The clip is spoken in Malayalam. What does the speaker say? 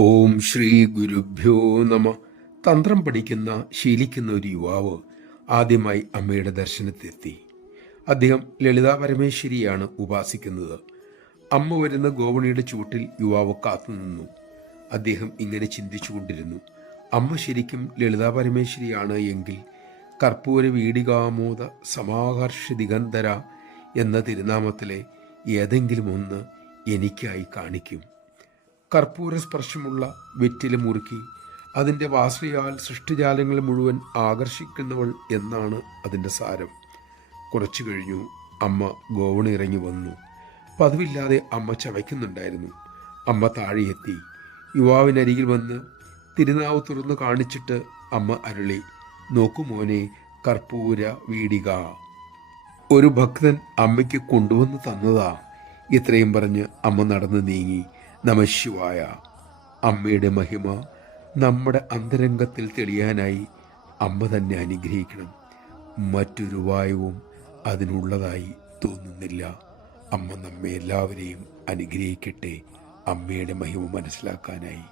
ഓം ശ്രീ ഗുരുഭ്യോ നമ. തന്ത്രം ശീലിക്കുന്ന ഒരു യുവാവ് ആദ്യമായി അമ്മയുടെ ദർശനത്തെത്തി. അദ്ദേഹം ലളിതാ പരമേശ്വരിയാണ് ഉപാസിക്കുന്നത്. അമ്മ വരുന്ന ഗോവണിയുടെ ചൂട്ടിൽ യുവാവ് കാത്തുനിന്നു. അദ്ദേഹം ഇങ്ങനെ ചിന്തിച്ചുകൊണ്ടിരുന്നു. അമ്മ ശരിക്കും ലളിതാ പരമേശ്വരിയാണ് എങ്കിൽ കർപ്പൂര വീടികാമോദ സമാഹർഷ ദിഗന്ധര എന്ന തിരുനാമത്തിലെ ഏതെങ്കിലും ഒന്ന് എനിക്കായി കാണിക്കും. കർപ്പൂര സ്പർശമുള്ള വെറ്റില മുറുക്കി അതിൻ്റെ വാസനയാൽ സൃഷ്ടിജാലങ്ങൾ മുഴുവൻ ആകർഷിക്കുന്നവൾ എന്നാണ് അതിൻ്റെ സാരം. കുറച്ചു കഴിഞ്ഞു അമ്മ ഗോവണി ഇറങ്ങി വന്നു. പതിവില്ലാതെ അമ്മ ചവയ്ക്കുന്നുണ്ടായിരുന്നു. അമ്മ താഴെയെത്തി. യുവാവിനരികിൽ വന്ന് തിരുനാവ് തുറന്നു കാണിച്ചിട്ട് അമ്മ അരുളി, നോക്കു മോനെ, കർപ്പൂര വീടിക. ഒരു ഭക്തൻ അമ്മയ്ക്ക് കൊണ്ടുവന്ന് തന്നതാ. ഇത്രയും പറഞ്ഞ് അമ്മ നടന്നു നീങ്ങി. നമഃശിവായ. അമ്മയുടെ മഹിമ നമ്മുടെ അന്തരംഗത്തിൽ തെളിയാനായി അമ്മ തന്നെ അനുഗ്രഹിക്കണം. മറ്റൊരു ഉപായവും അതിനുള്ളതായി തോന്നുന്നില്ല. അമ്മ നമ്മെ എല്ലാവരെയും അനുഗ്രഹിക്കട്ടെ, അമ്മയുടെ മഹിമ മനസ്സിലാക്കാനായി.